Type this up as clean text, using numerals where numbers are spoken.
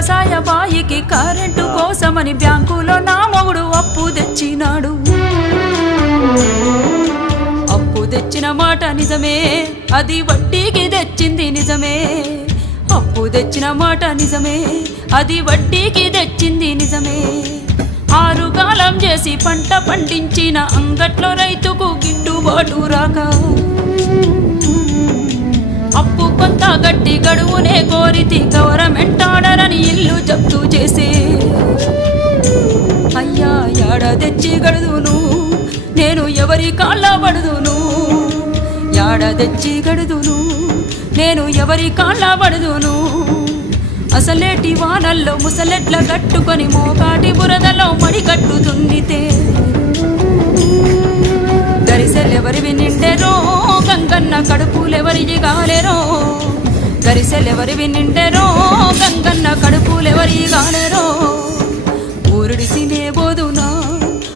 వ్యవసాయ బాయికి కరెంటు కోసమని బ్యాంకులో నా మొగుడు అప్పు తెచ్చినాడు. అప్పు తెచ్చిన మాట నిజమే, అది వడ్డీకి తెచ్చింది నిజమే. అప్పు తెచ్చిన మాట నిజమే, అది వడ్డీకి తెచ్చింది నిజమే. ఆరుగాలం చేసి పంట పండించిన అంగట్లో రైతుకు గిట్టుబాటు రాక అప్పు కొంత గట్టి గడువునే కోరితి గవర్నమెంట్ ఆర్డర్ అని ఇల్లు జప్తు చేసే. అయ్యా యాడ తెచ్చి గడుదును నేను ఎవరి కాళ్ళ పడుదును, యాడ తెచ్చి గడుదును నేను ఎవరి కాళ్ళ పడుదును. అసలేటి వానల్లో ముసలెట్ల కట్టుకొని మోకాటి బురదలో మడి కట్టుతుందితే. గరిసెలెవరివి నిండెరో గంగన్న కడుపులెవరివి గాలెరో, గరిసెలెవరివి నిండెరో గంగన్న కడుపులెవరి గాలెరో. ఊరుడిసినే బోదునా